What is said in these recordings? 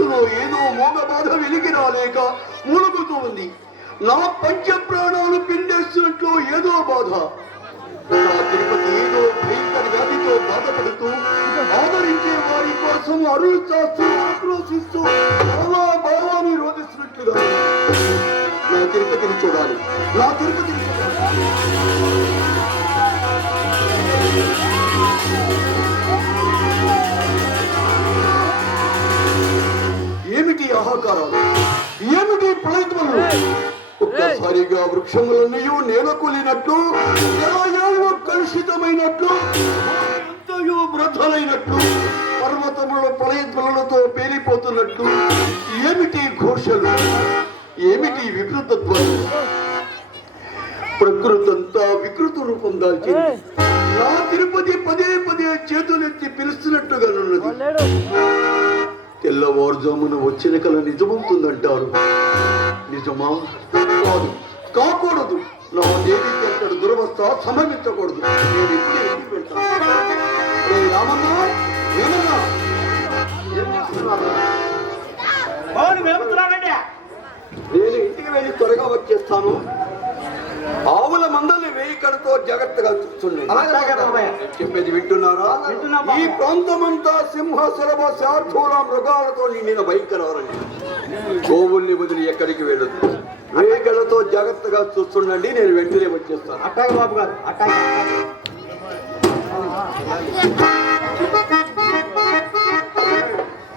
మనస్సులో ఏదో మోగ బాధ వెలికి రాలేక మూలుగుతూ ఉంది. నా పంచ ప్రాణాలు పిండేస్తున్నట్లు ఏదో బాధ. నా తిరుపతి ఏదో భయంకర వ్యాధితో బాధపడుతూ ఆదరించే వారి కోసం అరువు చేస్తూ ఆక్రోశిస్తూ చాలా భావాన్ని రోధిస్తున్నట్లుగా నా తిరుపతిని చూడాలి. నా తిరుపతిని చూడాలి. ఏమిటి ఆహాకారాలు, ఏమిటి ప్రయత్నాలు? ఒక్కసారిగా వృక్షములన్నీ నేలకొలినట్లు, కలుషితమైనట్లు, ఎంతయో వృద్ధలైనట్లు, పర్వతముల ప్రయత్నాలతో పేలిపోతున్నట్లు ఏమిటి ఘోషలు, ఏమిటి వికృతత్వాలు? ప్రకృతి అంతా వికృత రూపం దాల్చింది. నా తిరుపతి పదే పదే చేతులెత్తి పిలుస్తున్నట్టుగానున్నది. తెల్లవారుజామున వచ్చిన కల నిజమవుతుందంటారు. నిజమా? కాదు, కాకూడదు. నా దేవికి అక్కడ దురవస్థ సంభవించకూడదు. నేను ఇప్పుడే ఇంటికి వెళ్తాను. రామన్నా, ఏమన్నా నేను ఇంటికి వెళ్ళి త్వరగా వచ్చేస్తాను. ఆవుల మందల్ని వేయికడతో జాగ్రత్తగా చూస్తుండే. చెప్పేది వింటున్నారా? ఈ ప్రాంతమంతా సింహాసనమ శార్థూల మృగాలతో నిండిన భయంకరవరండి. గోవుల్ని వదిలి ఎక్కడికి వెళ్ళదు. వేయికడతో జాగ్రత్తగా చూస్తుండండి. నేను వెంటనే వచ్చేస్తాను. అట్టాగి బాబు గారు, అట్టాగి.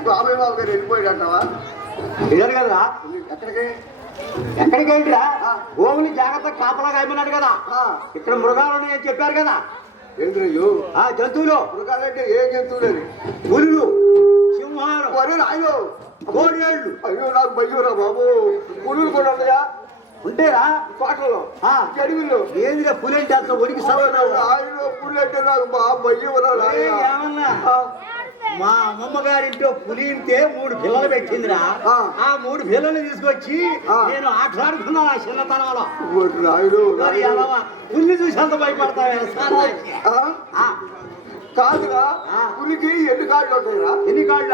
బాబాయ్ బాబు గారు వెళ్ళిపోయాడంటావా? వెళ్ళారు కదా. ఎక్కడికి ఎక్కడికి ఏంటిరా? గోవుని జాగ్రత్త కాపలా కాయమన్నాడు కదా. ఇక్కడ మృగాలు ఉన్నాయని చెప్పారు కదా. ఏంటయ్యో? జంతువులు. మృగాలంటే ఏ జంతువులు? పులులు, సింహాలు, అయ్యో కోడేళ్ళు. అయ్యో నాకు భయ్యూరా బాబు. పులులు కూడా ఉన్నాయా? ఉంటేరా కోటలో, అడవిలో. ఏందిరా పులి అంటే అంత ఒడికి ఆయన పులి అంటే నాకు బాగా భయ్యూరా. ఏమన్నా మా అమ్మమ్మ గారింటో పులి ఇంటే 3 పిల్లలు పెట్టిందిరా. ఆ 3 పిల్లలు తీసుకొచ్చి నేను ఆటలాడుకున్నాను ఆ చిన్నతనంలో. పుల్లి చూసి అంత భయపడతావా? కాదురా, పులికి ఎన్ని కాళ్ళు ఉంటాయిరా? ఎన్ని కాళ్ళ?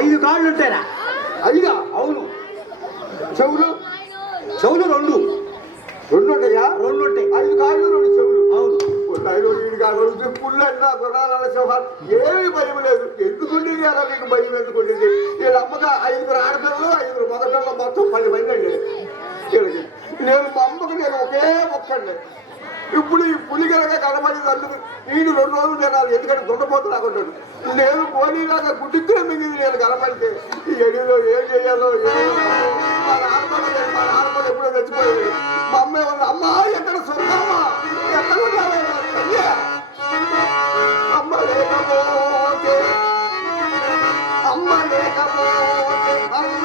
5 కాళ్ళు ఉంటాయిరా. 5? అవును. చెవులు? చెవులు 2 ఉంటాయా? 2 ఉంటాయి. 5 కాళ్ళు 2 చెవులు. అవును. పుల్లు అన్నా కొనాలన్న సింహాలు ఏమి భయం లేదు. ఎందుకుండేది అలా నీకు భయం ఎందుకుండేది? నేను అమ్మగా 5 ఆడపిల్లలు 5 మొదటల్లో మొత్తం 10 మంది అండి. నేను మా అమ్మకు నేను ఒకే ఒక్కండి. ఇప్పుడు ఈ పులి కనుక కనబడింది అందుకు నేను 2 రోజులు తినాలి. ఎందుకంటే దుండపోతు రాకుంటాడు. నేను పోనీలాగా గుడ్డితే మిగిలింది. నేను కనబడితే ఈ ఎడిలో ఏం చేయాలో మా నాన్నమ్మ ఎప్పుడో తెచ్చిపోయాడు. మా అమ్మ ఏమన్నా, అమ్మా ఎక్కడ సొంతమ్మా ఎక్కడ ఉన్నావా? అమ్మ లేకపోతే అమ్మ లేకపోతే అమ్మ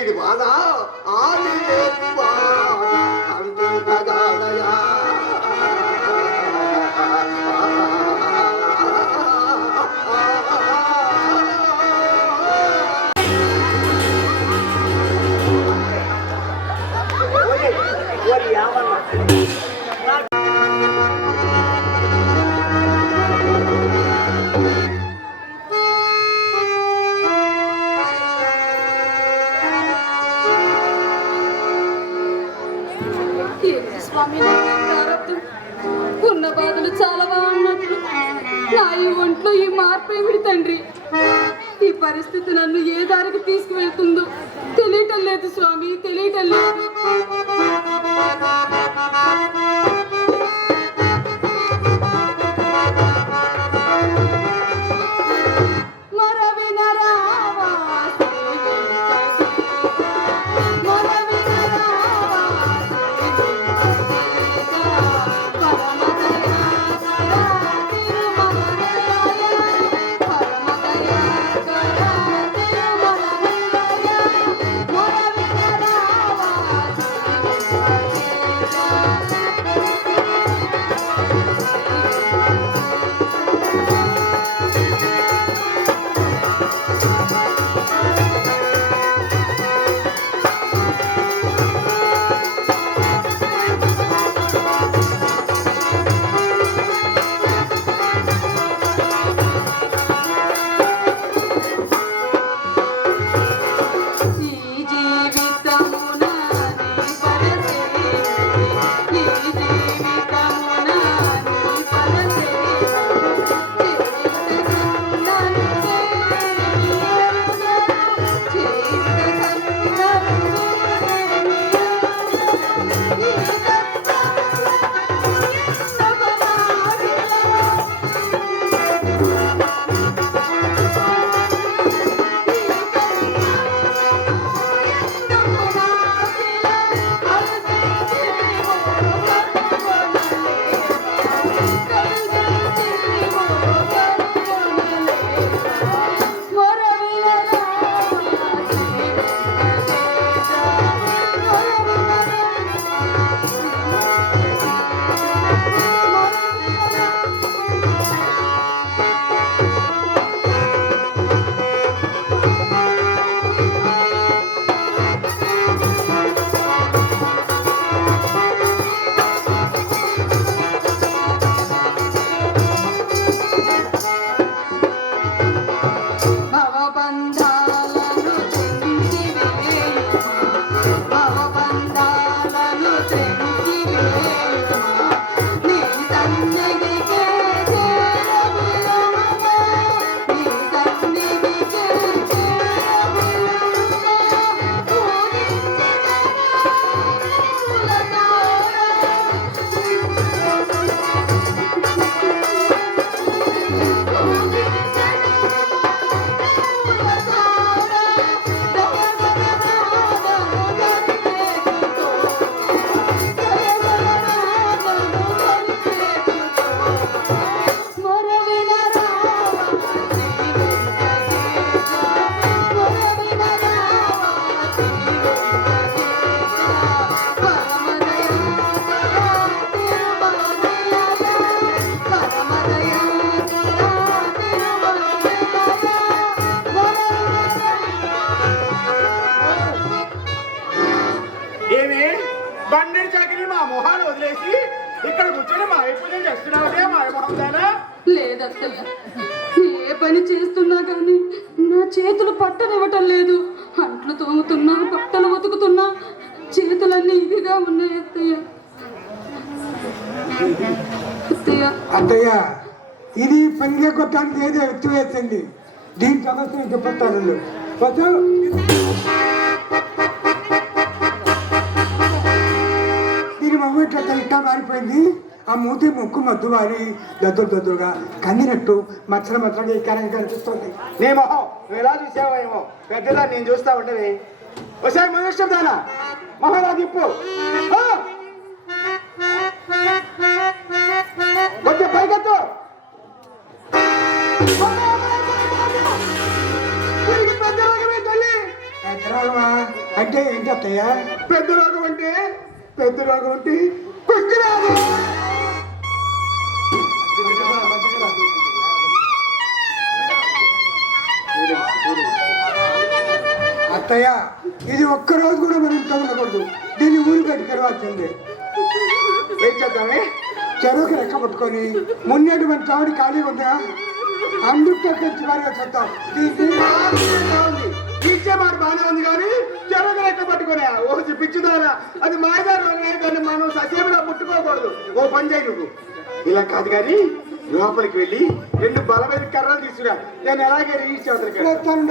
ఇది బాధ ఆలి అంటే తగాదయా. ఉన్న బాధలు చాలా బాగున్నట్లు నా ఈ ఒంట్లో ఈ మార్పు ఏమిటి తండ్రి? ఈ పరిస్థితి నన్ను ఏ దారికి తీసుకువెళ్తుందో తెలియటం లేదు స్వామి, తెలియటం లేదు. ఇక్కడ కూర్చొని మా పూజ చేస్తున్నావుటే మా మొహందానా? లేదత్తయ్య, ఏ పని చేస్తున్నా కానీ నా చేతులు పట్టనివ్వటం లేదు. అంట్లు తోముతున్నా, బట్టలు ఉతుకుతున్నా, చేతులన్నీ ఇదిగా ఉన్నాయి అత్తయ్య. అత్తయ్య అత్తయ్య, ఇది పెండ్లి కొట్టానికి ఏదో ఎత్తు వేసింది. దీని సమస్య చెప్పాను. దీని మొహం ఇట్లా ఇట్టా మారిపోయింది. ఆ మూతి ముక్కు మద్దు మారి దద్దులుగా కందినట్టు మచ్చల మచ్చగా ఈ కరెంట్ కనిపిస్తుంది. నీ మొహం నువ్వు ఎలా చూసావేమో, పెద్దదా నేను చూస్తా ఉంటది. ఒకసారి మనుష్యం దానా మొహం నాకు ఇప్పు. కొంచెం పైకెత్తు. పెద్ద రోగమే తల్లి. పెద్దరాగమా అంటే ఏంటి అత్తయ్య? పెద్ద రోగం అంటే కుష్టి వ్యాధి. అత్తయ్య, ఇది ఒక్కరోజు కూడా మనం తగలకూడదు. దీన్ని ఊరి పెట్టుకోవాల్సిందే. ఏం చేద్దామే? చెరువుకి రెక్క పట్టుకొని మున్నేటి మన చావుడి ఖాళీ ఉందా అందుకు చివరిగా చూద్దాం. ఇచ్చే మాట బాగానే ఉంది కానీ చెరువు లెక్క పట్టుకునే ఓసి పిచ్చిదారా, అది మాయదారు కానీ మనం ససేమిగా ముట్టుకోకూడదు. ఓ పని చేయి, నువ్వు ఇలా కాదు కానీ లోపలికి వెళ్ళి 2 బలమైన కర్రలు తీసుకురా. నేను ఎలాగే రీచ్ అవుతాను.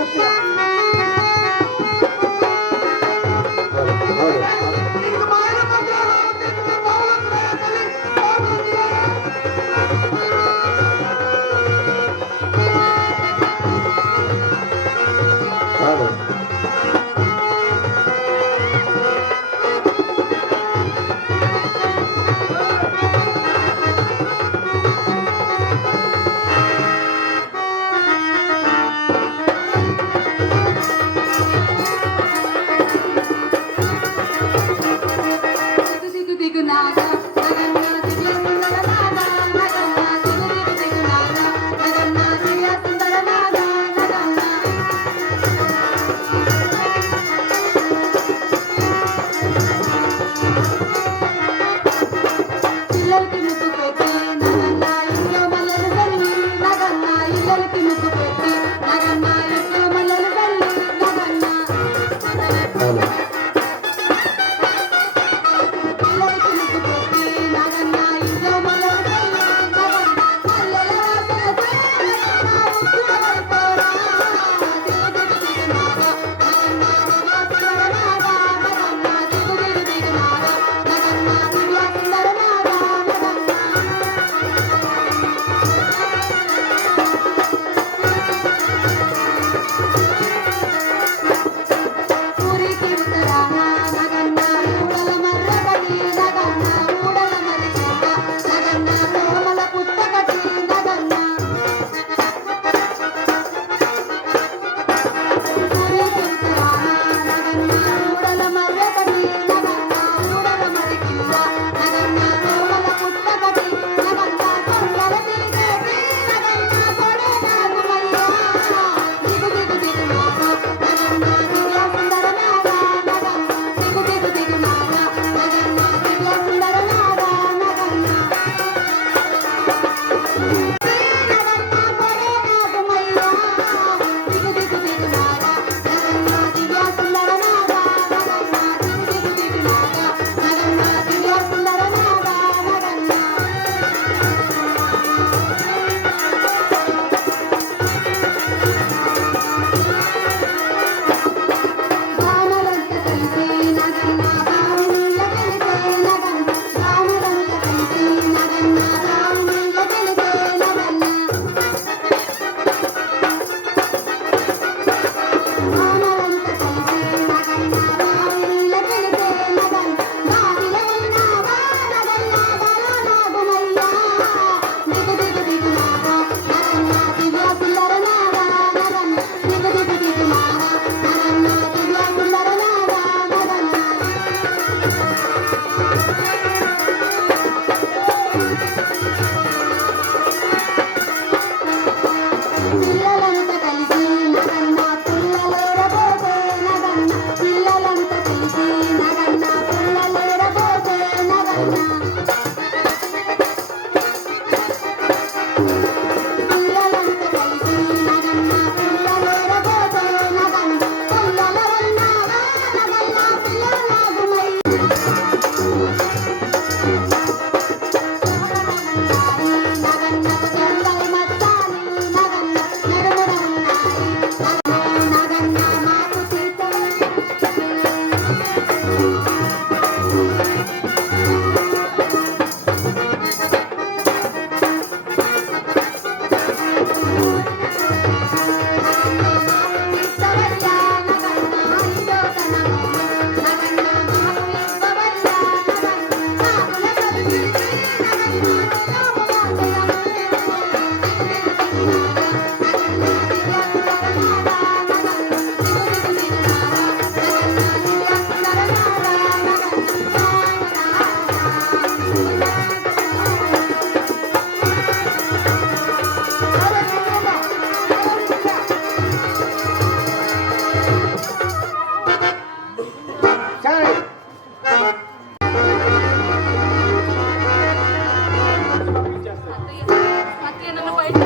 అత్తయ్య నన్ను బయట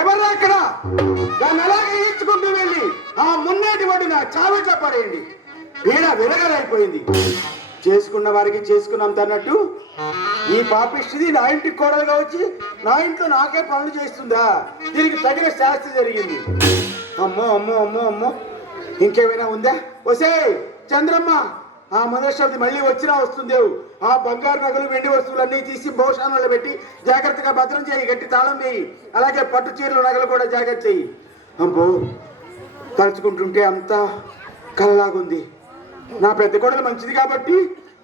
ఎవరు అక్కడ? దాన్ని అలాగే ఈడ్చుకుంటూ వెళ్ళి ఆ మున్నేటి వాడిన చావిట పడేయండి. వీణ విరగలైపోయింది. చేసుకున్న వారికి చేసుకున్నంత అన్నట్టు ఈ పాపిష్టిది నా ఇంటికి కోడలుగా వచ్చి నా ఇంట్లో నాకే పనులు చేస్తుందా? దీనికి తగిన శాస్తి జరిగింది. అమ్మో అమ్మో అమ్మో అమ్మో, ఇంకేమైనా ఉందా? వసే చంద్రమ్మ, ఆ మనుష్యది మళ్ళీ వచ్చినా వస్తుందేవు. ఆ బంగారు నగలు వెండి వస్తువులన్నీ తీసి భోషానంలో పెట్టి జాగ్రత్తగా భద్రం చేయి, గట్టి తాళం వేయి. అలాగే పట్టు చీరలు నగలు కూడా జాగ్రత్త చెయ్యి. అమ్మో, తలుచుకుంటుంటే అంతా కలలాగుంది. నా పెద్ద కోడలు మంచిది కాబట్టి,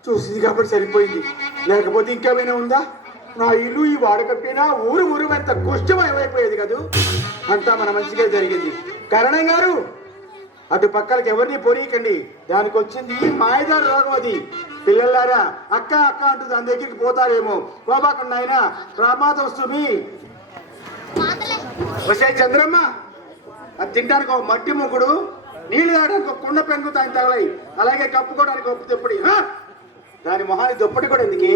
చూసింది కాబట్టి సరిపోయింది. లేకపోతే ఇంకేమైనా ఉందా? నా ఇల్లు ఈ వాడకట్టేనా ఊరు ఊరు ఎంత కుష్టమయమైపోయేది కదూ. అంతా మన మంచిగా జరిగింది. కరణం గారు, అటు పక్కలకి ఎవరిని పొరీకండి. దానికి వచ్చింది మాయదారు రోగం. అది పిల్లలారా అక్క అక్క అంటూ దాని దగ్గరికి పోతారేమో. కోబాకుండా ఆయన ప్రమాదం వస్తుంది. వచ్చే చంద్రమ్మ, అది తినడానికి ఒక మట్టి ముగ్గుడు, నీళ్లు తాగడానికి ఒక కుండ పెంకు దాన్ని తగలాయి. అలాగే కప్పుకోవడానికి ఒక దుప్పటి. దాని మొహాన్ని దుప్పటి కూడా ఎందుకే?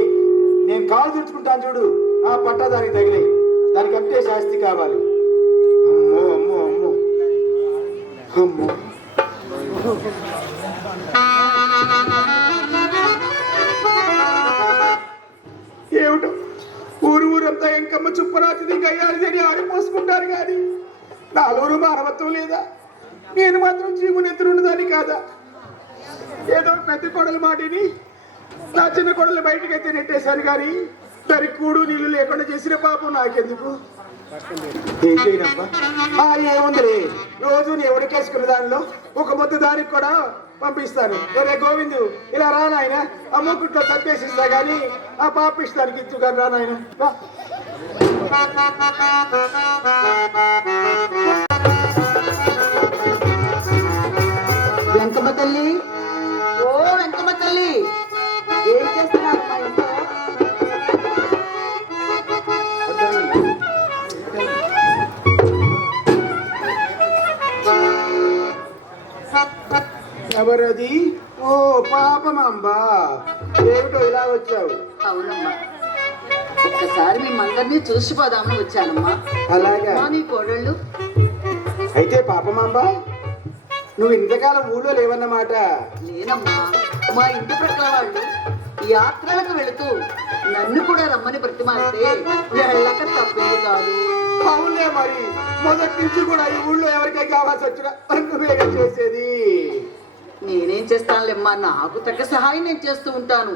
నేను కాలు తుడుచుకుంటాను చూడు, ఆ పట్టా దానికి తగిలాయి. దానికి అంతే శాస్తి కావాలి. అమ్మో అమ్మో అమ్మో అమ్మో. ఏమిటో ఊరు ఊరంతా ఎంకమ్మ చుప్పరాతిది గయ్యాలిదని ఆడిపోసుకుంటారు కానీ నాలుగు మానవత్వం లేదా? నేను మాత్రం జీవునెత్తునున్నదాన్ని కాదా? ఏదో పెద్ద కొడలు మాటిని నా చిన్న కొడలు బయటకైతే నెట్టేశాను కానీ దానికి కూడు నీళ్లు లేకుండా చేసిన పాపం నాకెందుకు? ఏం చేయనబ్బా, ఏముందిలే, రోజు నీ ఎవడికేసుకున్న దానిలో ఒక ముద్ద దానికి కూడా పంపిస్తాను. ఒరే గోవిందు, ఇలా రా నాయన, ఆ మూకుట్లో చంపేసిస్తా గాని ఆ పాపిస్తానికి ఇచ్చుగా రా నాయన. వెంకమ్మ తల్లి, ఓ వెంకమ్మ తల్లి, ఏం చేస్తున్నారు మా ఇంట్లో? ఎవరది? ఓ పాపమాంబా, ఏమిటో ఇలా వచ్చావు? అవునమ్మా, ఒక్కసారి మిమ్మల్ని చూసిపోదామని వచ్చానమ్మా. అలాగా? నీ కోడళ్ళు అయితే పాపమాంబా, నువ్వు ఇంతకాలం ఊళ్ళో లేవన్నమాట. లేనమ్మా, మా ఇంటి ప్రక్కల వాళ్ళు యాత్రలకు వెళుతూ నన్ను కూడా రమ్మని బ్రతిమాలితే వెళ్ళక తప్పేది కాదు. అవునులే, మరి మొదటి నుంచి కూడా ఈ ఊళ్ళో ఎవరికై కావాల్సి వచ్చినా నువ్వే చేసేది. నేనేం చేస్తానులేమ్మా, నాకు తగ్గ సహాయం నేను చేస్తూ ఉంటాను.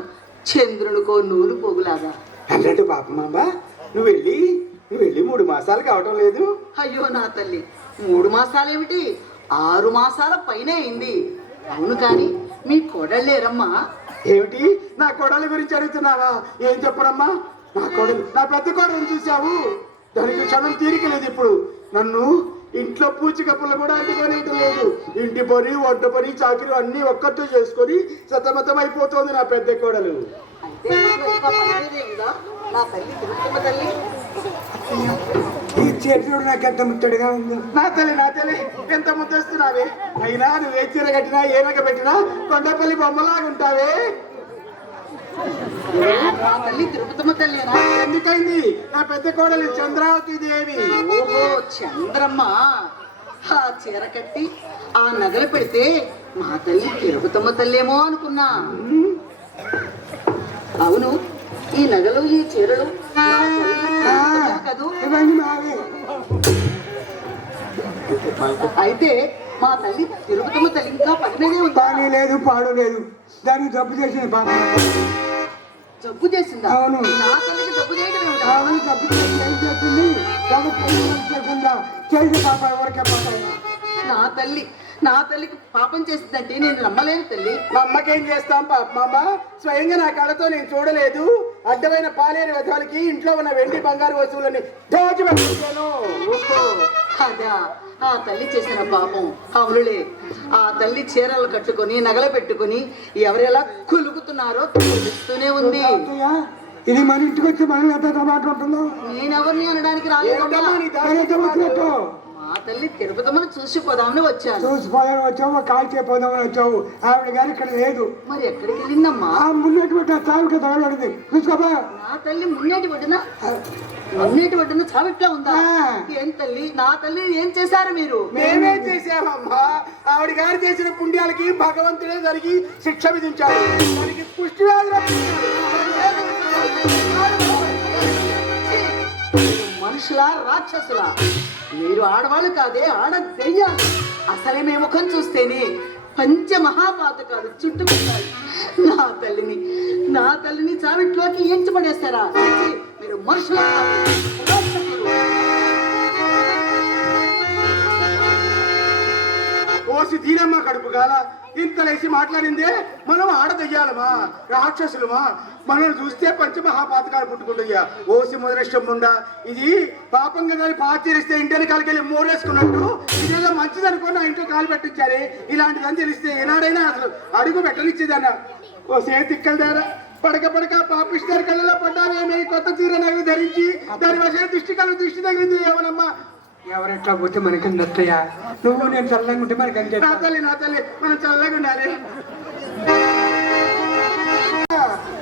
చంద్రునికో నూలు పోగులాగా. అన్నట్టు పాపమాంబా, నువ్వు వెళ్ళి 3 మాసాలు కావటం లేదు? అయ్యో నా తల్లి, 3 మాసాలేమిటి, 6 మాసాల పైనే అయింది. అవును కాని మీ కోడళ్ళేరమ్మా? ఏమిటి, నా కోడల గురించి అడుగుతున్నావా? ఏం చెప్పరమ్మా? నా కోడలు, నా పెద్ద కోడలు చూసావు, దానికి క్షణం తీరికలేదు. ఇప్పుడు నన్ను ఇంట్లో పూచికప్పులు కూడా అంటుకోనేయటం లేదు. ఇంటి పని, వంట పని, చాకిరి అన్ని ఒక్కటే చేసుకొని సతమతం అయిపోతుంది నా పెద్ద కోడలు. అయితే ఇంకా పనిచేదే ఉందా నా తల్లి తిరుగుతున్న తల్లి? ఈ చేతుడు నాకు ఎంత ముట్టడిగా ఉందో. నా తల్లి ఎంత ముద్దస్తున్నావే. అయినా నువ్వు ఏ చీర కట్టినా ఏ నగ పెట్టినా కొండపల్లి బొమ్మలాగా ఉంటావే. నా తల్లి తిరుపతమ్మ తల్లినా? ఎందుకైంది? నా పెద్ద కోడలు చంద్రావతి దేవి. ఓహో, చంద్రమ్మ. ఆ చీర కట్టి ఆ నగలు పెడితే మా తల్లి తిరుపతమ్మ తల్లేమో అనుకున్నా. అవును, ఈ నగలు ఈ చీరలు నా తల్లి కదూ. ఇవన్నీ మావే. అయితే మా తల్లి తిరుపతమ్మ తల్లి ఇంకా పని మీదే ఉందా? పానీ లేదు పాడు లేదు, దానికి జబ్బు చేసిన పాప. జబ్బు చేసిందా? అవును. నా తల్లికి జబ్బు చేయడం ఏమిటా? ఆవిడ జబ్బు చేసి ఏం చేస్తుంది? కాబట్టి చేయకుండా చేసిన పాప ఎవరికే పోతాయి. నా తల్లికి పాపం చేసిందంటే నేను నమ్మలేను తల్లి. మా అమ్మకేం చేస్తాం పాప? స్వయంగా నా కళ్ళతో నేను చూడలేదు. అడ్డమైన పాలేరు వ్యధాలకి ఇంట్లో ఉన్న వెండి బంగారు వస్తువులని దోచి పెట్టాను. ఓహో, అదా ఆ తల్లి చేసిన పాపం. అవునులే, ఆ తల్లి చీరలు కట్టుకొని నగలు పెట్టుకొని ఎవరెలా కులుగుతున్నారో తెలుస్తూనే ఉంది. అత్తయ్య, ఇది మన ఇంటికి వచ్చి మనం ఎంత మాట్లాడుతుందో. నేనెవరిని అనడానికి రాలేదమ్మా. వచ్చినట్టు మా తల్లి తిరుపతమ్మను చూసిపోదామని వచ్చాను. చూసిపోయాను వచ్చావు, కాల్ చేయపోదామని వచ్చావు. ఆవిడ గారు ఇక్కడ లేదు. మరి ఎక్కడికి వెళ్ళిందమ్మా? ఆ మున్నటువంటి చావుకి తగలడింది, చూసుకోబా. నా తల్లి మున్నేటి ఒడ్డున చావిట్లా ఉందా? ఏం తల్లి, నా తల్లి ఏం చేశారు మీరు? మేమేం చేసామమ్మా? ఆవిడ గారు చేసిన పుణ్యాలకి భగవంతుడే జరిగి శిక్ష విధించాడు. దానికి పుష్టి మనుషులా రాక్షసులా? మీరు ఆడవాళ్ళు కాదే, ఆడ దెయ్యాలు. అసలే మీ ముఖం చూస్తేనే పంచమహాపాతకాలు చుట్టుకుంటాయి. నా తల్లిని చావిట్లోకి ఎంచబడేస్తారా? మీరు మనుషులా కాదు, రాక్షసులు. ఓసి దీనమ్మ కడుపు గాల ఇంతలేసి మాట్లాడిందే. మనం ఆడదయ్యాలమా, రాక్షసులమా? మనం చూస్తే పంచమహాపాతకాలు పుట్టుకుంటాయ్యా. ఓసి మొదలష్టం ఉందా? ఇది పాపం కదా, పాతిరిస్తే ఇంటిని కాలికెళ్ళి మోరేసుకున్నట్టు ఇదేదో మంచిదనుకో నా ఇంట్లో కాలు పెట్టించారే. ఇలాంటిదని తెలిస్తే ఏనాడైనా అసలు అడుగు పెట్టనిచ్చేదన్న. ఓ సేతిక్కలదారా పడక పాపిస్తారు కళ్ళలో పడ్డావేమే కొత్త చీర నగలు ధరించి దాని వశం దృష్టి తగిలింది ఏమనమ్మా? ఎవరెట్లా పోతే మనకి నచ్చయ్యా. నువ్వు నేను చల్లంగా ఉంటే మనకి అంతే. నా తల్లి మనం చల్లగా ఉండాలి.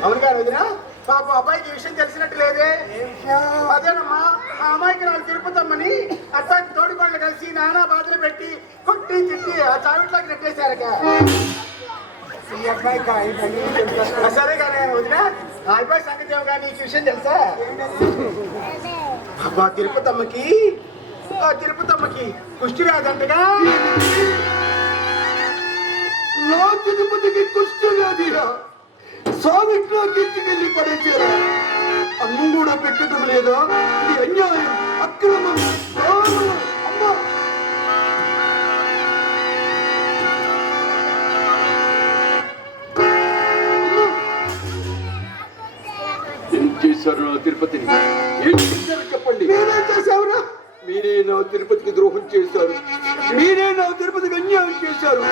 అవును గారు వదినా, పాప అబ్బాయికి విషయం తెలిసినట్టు లేదే. అదేనమ్మా, ఆ అమ్మాయికి నాకు తిరుపతమ్మని అత్తాకి తోడుకోళ్ళు కలిసి నానా బాధలు పెట్టి కొట్టి తిట్టి ఆ చావిట్లోకి నెట్టేశారక. ఈ అబ్బాయి సరే కానీ వదినా, ఆ అబ్బాయి సంగతి ఏమో కానీ నీకు విషయం తెలుసా? అబ్బా తిరుపతమ్మకి కుష్టి వ్యాధంటగా. నా తిరుపతికి కుష్టి వ్యాధిరా? సావిట్లో గిట్టుకెళ్ళి పడేసారా? అన్నం కూడా పెట్టడం లేదా? ఇది అన్యాయం, అక్రమం, దారుణం. అమ్మా, ఏం చేశారు నా తిరుపతిని? ఏం చేశారు చెప్పండి. మీరేం చేసావురా? మీరే నా తిరుపతికి ద్రోహం చేశారు. మీరే నా తిరుపతికి అన్యాయం చేశారు.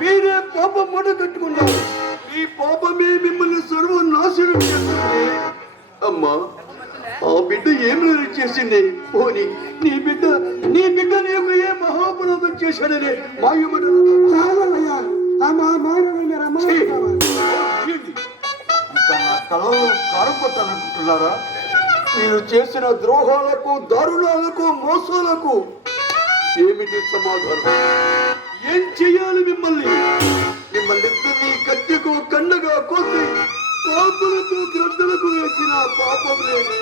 మీరే పాపం మూట కట్టుకున్నారు. ఈ పాపమే మిమ్మల్ని సర్వనాశనం చేస్తుంది. అమ్మా, ఆ బిడ్డ ఏం చేసింది? పోనీ నీ బిడ్డ నీకు ఏ మహాపరాధం చేశాడనే మాయమని ఇంకా నా కళలో కారపట్టాలనుకుంటున్నారా? మీరు చేసిన ద్రోహాలకు, దారుణాలకు, మోసాలకు ఏమిటి సమాధానం? ఏం చెయ్యాలి మిమ్మల్ని ఇద్దరిని కత్తికు కన్నగా కోసి పాపులకు గ్రద్దలకు వేసిన పాపం లేని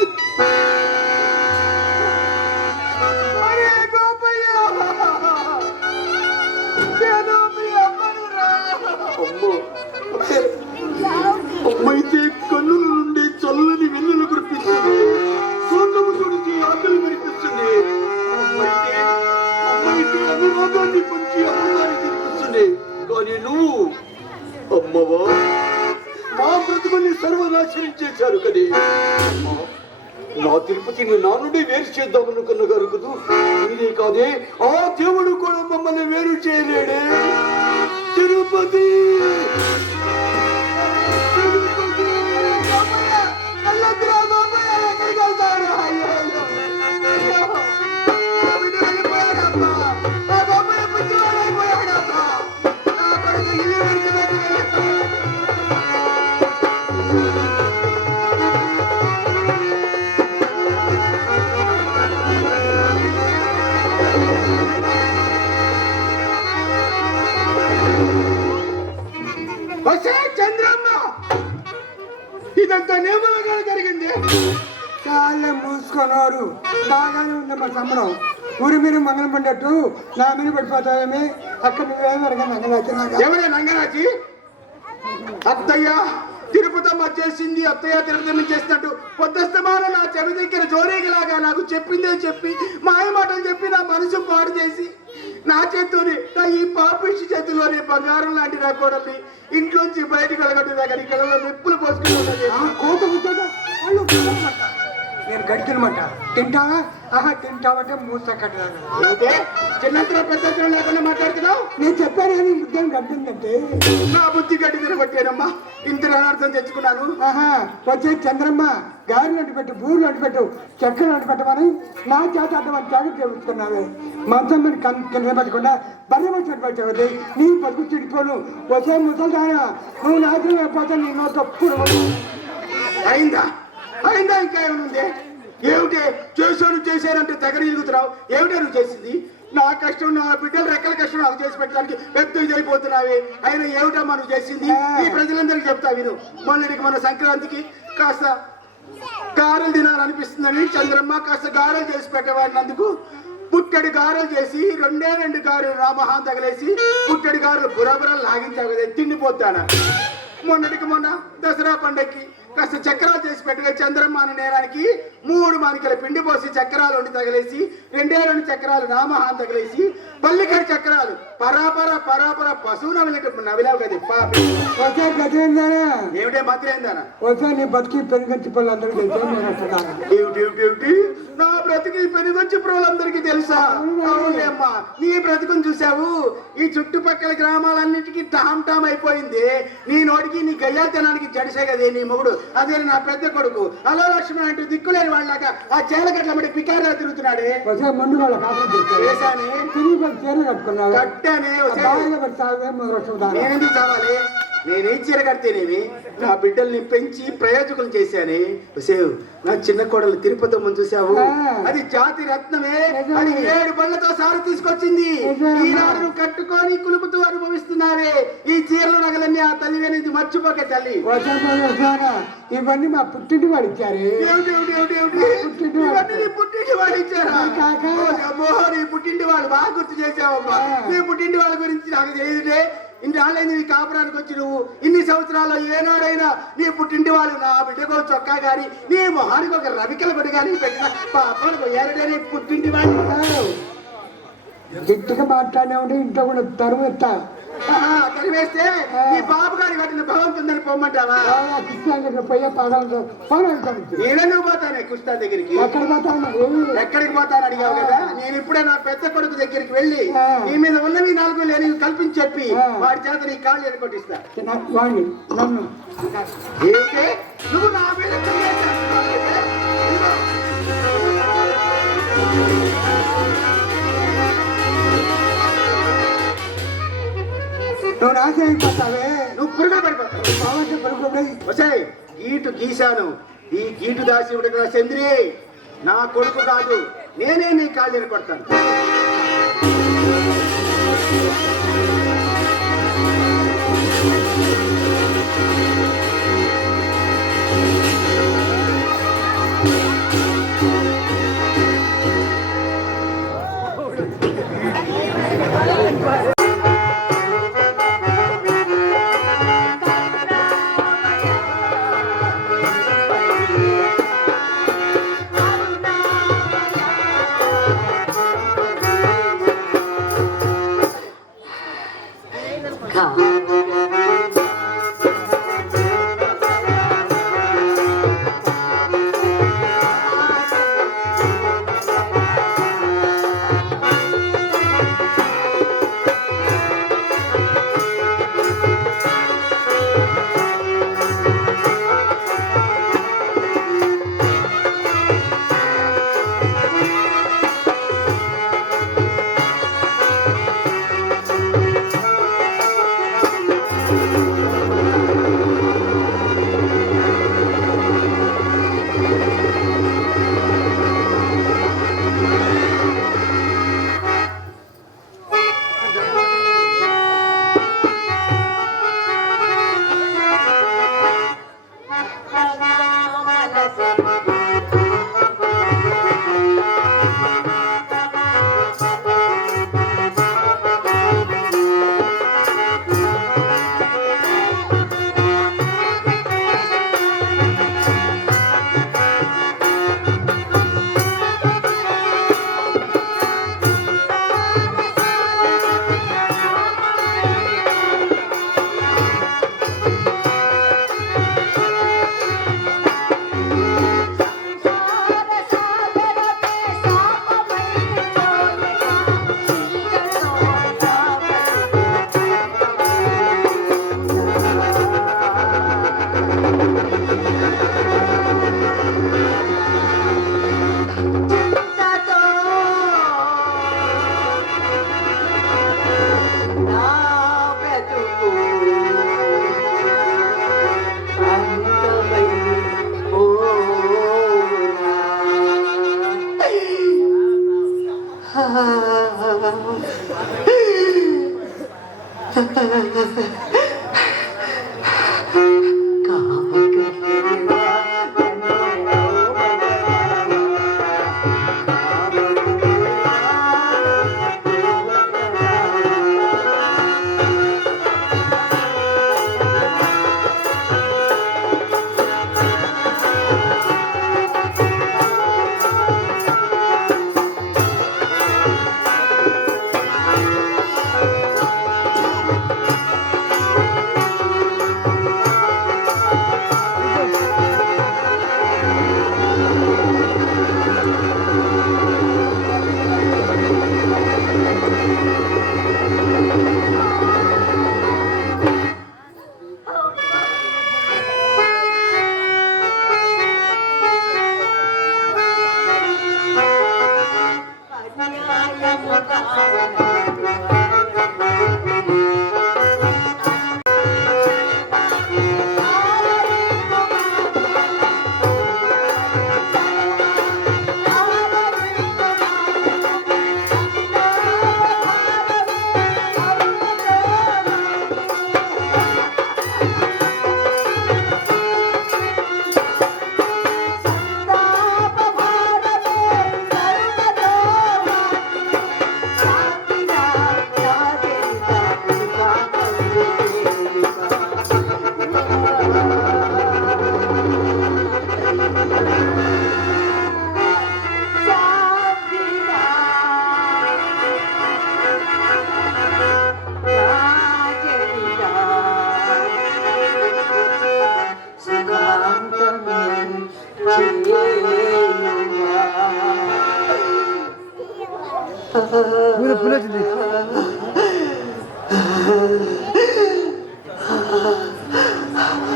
అమ్మైతే కన్నుల నుండి చల్లని వెన్నులు కురిపిస్తుంది, సోకము తుడిచి ఆకలి వినిపిస్తుంది. అమ్మైతే అనురాగాన్ని పంచి అమృతాన్ని తినిపిస్తుంది. కానీ నువ్వు అమ్మవా, మా బ్రతుకుని సర్వనాశనం చేశారు కదే. నా తిరుపతిని నా నుండి వేరు చేద్దామనుకున్న గారు కదూ. మీరే కాదే, ఆ దేవుడు కూడా మమ్మల్ని వేరు చేయలేడే. తిరుపతి చాలా మూసుకున్నారు. బాగానే ఉందమ్మా సంబరం. ఊరి మీద మంగళం పడ్డట్టు నా మీద పడిపోతావేమి? అక్కడ నువ్వేమో నంగరాచి. ఎవరే నంగరాజి? అత్తయ్య తిరుపతమ్మ చేసింది, అత్తయ్య తిరుపతమ్మ చేసినట్టు పొద్దుస్తమానం నా చెవి దగ్గర జోరేగిలాగా నాకు చెప్పిందే చెప్పి మాయ మాటలు చెప్పి నా మనసు పాడు చేసి నా చేత్తోనే నా ఈ పాపిష్టి చేతుల్లోనే బంగారం లాంటి నా కోడల్ని ఇంట్లోంచి బయటకు వెళ్ళగొట్టిన దగ్గర ఇక్కడ నిప్పులు పోసుకుని కోత కూర్చోదా నేను గడిచినమాట. తింటావా? ఆహా తింటావంటే మూత కట్టదా. చిన్నంతలో పెద్ద లేకుండా మాట్లాడుతున్నావు. నేను చెప్పాను కానీ ఉద్యోగం గడ్డిందంటే నా బుద్ధి గడ్డి తినబట్టేనమ్మా. ఇంత అనార్థం తెచ్చుకున్నాను. ఆహా వచ్చే చంద్రమ్మ గారెలు అంటు పెట్టు, బూరెలు అంటు పెట్టు, చక్కెరలు అంటు పెట్టమని నా చేత అడ్డమని జాగ్రత్త చెబుతున్నావే. మంచం కింద పెట్టకుండా బర్రె వచ్చి పెట్టవద్దు. నీ బతుకు చెడిపోను. వచ్చే ముసలిదానా నువ్వు నాశనం అయిపోతే నీ నోట తప్పుడు అయిందా అయిందా ఇంకా ఏమనుంది? ఏమిటి చేశానంటే తెగ నిలుగుతున్నావు. ఏమిటే నువ్వు చేసింది? నా కష్టం, నా బిడ్డల రెక్కల కష్టం నాకు చేసి పెట్టడానికి పెద్ద ఇదైపోతున్నావి. అయినా ఏమిటమ్మా నువ్వు చేసింది? ఈ ప్రజలందరికీ చెప్తా విను. మొన్నటికి మన సంక్రాంతికి కాస్త గారెలు తినాలనిపిస్తుందని చంద్రమ్మ కాస్త గారెలు చేసి పెట్టవాడినందుకు పుట్టెడు గారెలు చేసి రెండు గారెలు నా మహాన్ తగలేసి పుట్టెడు గారెలు బురబురలు లాగించావు కదా, తిండిపోతాను. మొన్నటికి మొన్న దసరా పండగకి కాస్త చక్రాలు చేసి పెట్టగా చంద్రమ్మ అనే నేరానికి 3 మానికల పిండి పోసి చక్రాలు వండి తగిలేసి 2 చక్రాలు నామహాన్ తగిలేసి పల్లికడి చక్రాలు పరాపర పశువు నవిలావు కదా పాపి. వచ్చే గదేందానా ఏమిటే మంత్రి ఏందానా? వచ్చే నీ బతికి పెనుగంచి పళ్ళందరికీ ఏమిటి నా బ్రతికి పెనుగొంచి ప్రజలందరికీ తెలుసా? అవునేమ్మా, నీ బ్రతుకుని చూసావు. ఈ చుట్టుపక్కల గ్రామాలన్నిటికీ టామ్ అయిపోయింది. నీ నోటికి నీ గయ్యాతనానికి జడిసే కదే నీ మొగుడు. అదే నా పెద్ద కొడుకు అలో లక్ష్మణ అంటూ దిక్కులేని వాళ్ళక ఆ చేలగట్ల మడి పికారా తిరుగుతున్నాడే. ముందు వాళ్ళ వేసానే చీరలు కట్టుకున్నావు. కట్టానే. మొదలు నేనెందుకు చావాలి? నేనేం చీర కడితేనేమి నా బిడ్డల్ని పెంచి ప్రయోజకులు చేశానే. సేవ్ నా చిన్న కోడలు తిరుపతమ్మని చూసావు? అది జాతి రత్నమే. అది 7 బళ్ళతో సారి తీసుకొచ్చింది. ఈనాడు నువ్వు కట్టుకొని కులుపుతూ అనుభవిస్తున్నావే. ఈ చీరలు నగలన్నీ ఆ తల్లి అనేది మర్చిపోకే తల్లి. ఇవన్నీ మా పుట్టింటి వాడు ఇచ్చారు. ఇవన్నీ పుట్టింటి వాడు ఇచ్చారా? నీ పుట్టింటి వాళ్ళు బాగా గుర్తు చేసావమ్మా. నీ పుట్టింటి వాళ్ళ గురించి నాకు తెలియదే. ఇన్ని ఆళ్ళైంది నీ కాపురానికి వచ్చి నువ్వు ఇన్ని సంవత్సరాల్లో ఏనాడైనా నీ పుట్టింటి వాళ్ళు నా బిడ్డకో చొక్కా గాని నీ మొహానికి ఒక రవికల బడి కానీ పెట్టిన పాపకు ఏనాడైనా పుట్టింటి వాళ్ళు గట్టిగా మాట్లాడే ఉంటే ఇంట్లో కూడా తరుమెత్తా కలివేస్తే నీ బాబు గారి కట్టిన భగవంతుందని పొమ్మంటావా? కృష్ణ పోయే పాడాలి. నేనెందుకు పోతానే కృష్ణ దగ్గరికి? ఎక్కడ పోతాను? ఎక్కడికి పోతాను అడిగావు కదా. నేను ఇప్పుడే నా పెద్ద కొడుకు దగ్గరికి వెళ్ళి నీ మీద ఉన్నవి 4 లేని కల్పించి చెప్పి వాడి చేత నీ కాళ్ళు ఎరగొట్టిస్తా. వాడిని నన్ను ఏమిటే నువ్వు నా మీద నువ్వు నాశనం అయిపోతావే. నువ్వు పురుగులు పడిపోతావు. బాగుంటే పడుకోబడి వచ్చాయి గీటు గీశాను. ఈ గీటు దాసి ఉండగా చంద్రి నా కొడుకు కాదు, నేనే నీ కాళ్ళు ఎరగొడతాను.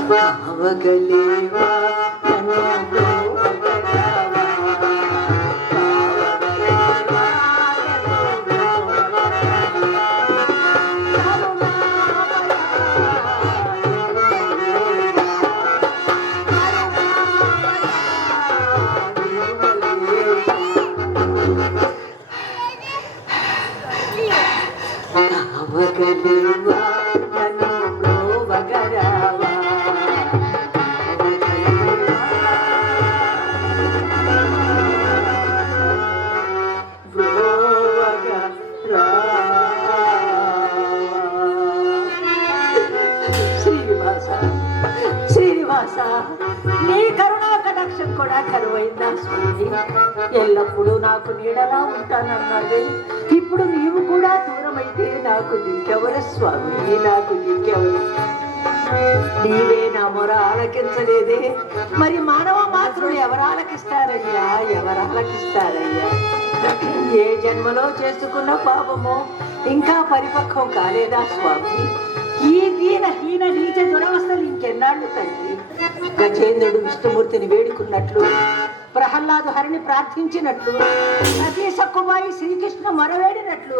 కావగలేవా నీ కరుణా కటాక్షం కూడా కరువైందా స్వామి? ఎల్లప్పుడూ నాకు నీడలా ఉంటానన్నావే, ఇప్పుడు నీవు కూడా దూరమైతే నాకు దిక్కెవరు స్వామి? నాకు దిక్కెవరు? నీవే నా మొర ఆలకించలేదే, మరి మానవ మాత్రులు ఎవరు ఆలకిస్తారయ్యా? ఎవరు ఆలకిస్తారయ్యా? ఏ జన్మలో చేసుకున్న పాపమో ఇంకా పరిపక్వం కాలేదా స్వామి? ఈ హీన నీచ దురవస్థలు ఇంకెన్నాళ్ళు తండ్రి? గజేంద్రుడు విష్ణుమూర్తిని వేడుకున్నట్లు, ప్రహ్లాదు హరిని ప్రార్థించినట్లు, సతీ సక్కుబాయి శ్రీకృష్ణ మరవేడినట్లు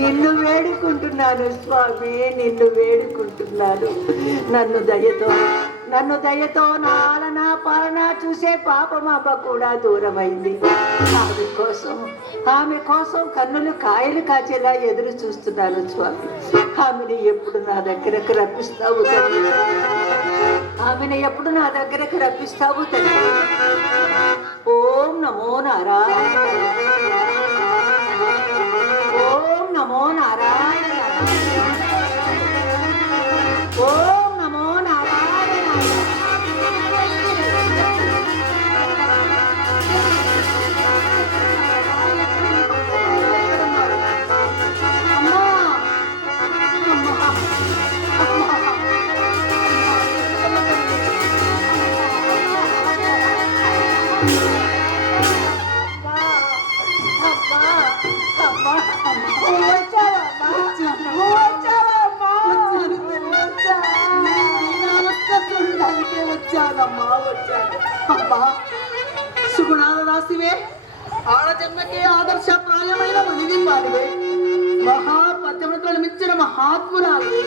నిన్ను వేడుకుంటున్నాను స్వామి, నిన్ను వేడుకుంటున్నాను. నన్ను దయతో నాలన పాలన చూసే పాపమాప కూడా దూరమైంది. ఆమె కోసం కన్నులు కాయలు కాచేలా ఎదురు చూస్తున్నాను స్వామి. ఆమెని ఎప్పుడు నా దగ్గరకు రప్పిస్తావు తండ్రి? నన్ను ఎప్పుడు నా దగ్గరకు రప్పిస్తావు తల్లి? ఓం నమో నారాయణ, ఓం నమో నారాయణ, ఓం నమో నారాయణ. అమ్మా, అమ్మా, అమ్మా. సుగుణాల రాసివే, ఆడజన్మకే ఆదర్శప్రాయమైన మలిదింపాలివే, మహాపతివ్రతలు మించిన మహాత్మురాలివే.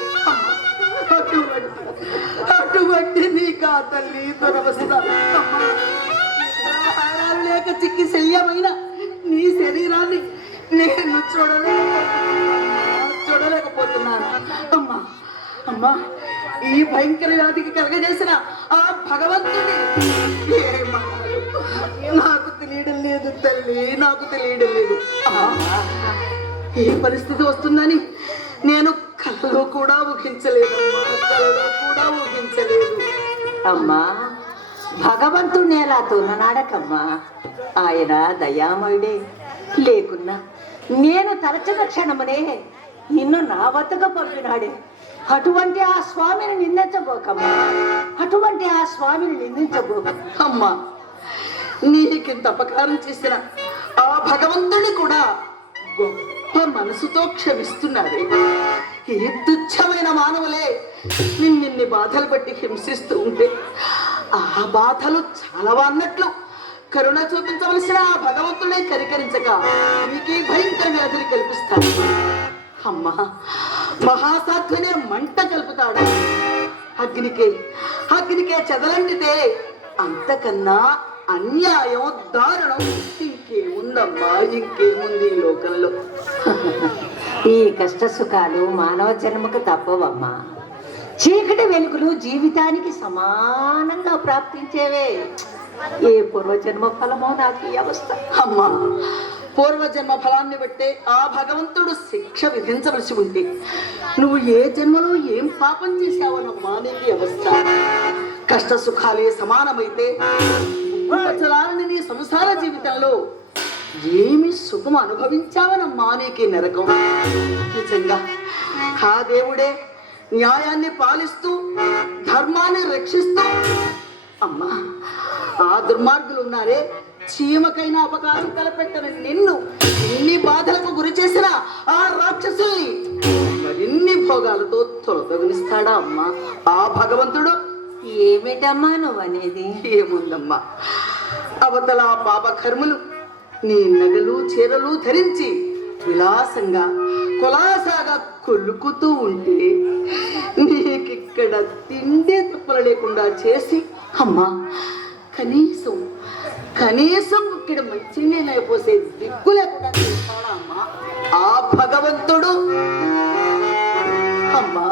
అటువంటి నీకా తల్లి దురవస్థ. ఆహారాలు లేక చిక్కి శల్యమైన నీ శరీరాన్ని నేను చూడలేకపోతున్నాను. అమ్మా, అమ్మా, ఈ భయంకర వ్యాధికి కలగజేసిన ఆ భగవంతుడి ఏమన్నారు నాకు తెలియడం లేదు తల్లి, నాకు తెలియడం లేదు. ఏ పరిస్థితి వస్తుందని నేను కలలో కూడా ఊహించలేదమ్మా, కలలో కూడా ఊహించలేదు. అమ్మా, భగవంతుడిని ఎలా తోలనాడకమ్మా, ఆయన దయామయుడే. లేకున్నా నేను తలచిన క్షణమునే నిన్ను నా వద్దకు పంపినాడే. అటువంటి ఆ స్వామిని నిందించబోకమ్మా, అటువంటి ఆ స్వామిని నిందించబోక. అమ్మా, నీకింత అపకారం చేసిన ఆ భగవంతుని కూడా గొప్ప మనసుతో క్షమిస్తున్నాడే. ఈ తుచ్చమైన మానవులే నిన్ని బాధలు బట్టి హింసిస్తూ ఉంటే ఆ బాధలు చాలా అన్నట్లు కరుణ చూపించవలసిన ఆ భగవంతుడే కరికరించక నీకే భయంకర వ్యాధిని కల్పిస్తాడు. అమ్మా, మహాసాధ్వనే మంట కలుపుతాడు. అగ్నికే చెదలంటితే అంతకన్నా అన్యాయం, దారుణం ఇంకేముందమ్మా, ఇంకేముంది ఈ లోకంలో. ఈ కష్ట సుఖాలు మానవ జన్మకు తప్పవమ్మా. చీకటి వెలుగులు జీవితానికి సమానంగా ప్రాప్తించేవే. ఏ పూర్వజన్మ ఫలమో నాకు ఈ అవస్థ. అమ్మా, పూర్వజన్మ ఫలాన్ని బట్టే ఆ భగవంతుడు శిక్ష విధించవలసి ఉంటే నువ్వు ఏ జన్మలో ఏం పాపం చేశావనమ్మా నీకు అవస్థ. కష్ట సుఖాలే సమానమైతే చలాలని నీ సంసార జీవితంలో ఏమి సుఖం అనుభవించావనమ్మా నీకు నరకం. నిజంగా ఆ దేవుడే న్యాయాన్ని పాలిస్తూ ధర్మాన్ని రక్షిస్తూ అమ్మా, ఆ దుర్మార్గులు ఉన్నారే, చీమకైనా అపకారం తలపెట్టని నిన్ను ఎన్ని బాధలకు గురి చేసిన ఆ రాక్షసుల్ని మరిన్ని భోగాలతో తొలతగునిస్తాడా అమ్మా ఆ భగవంతుడు? ఏమిటమ్మా నువ్వు అనేది? ఏముందమ్మా, అవతల పాప కర్మలు నీ నగలు చీరలు ధరించి విలాసంగా కులాసాగా కొలుకుతూ ఉంటే నీకిక్కడ తిండి తుప్పలు లేకుండా చేసి అమ్మా కనీసం ఇక్కడ మంచి నీళ్ళు అయిపోసే దిక్కు లేకుండా చేస్తాడా అమ్మా ఆ భగవంతుడు? అమ్మా,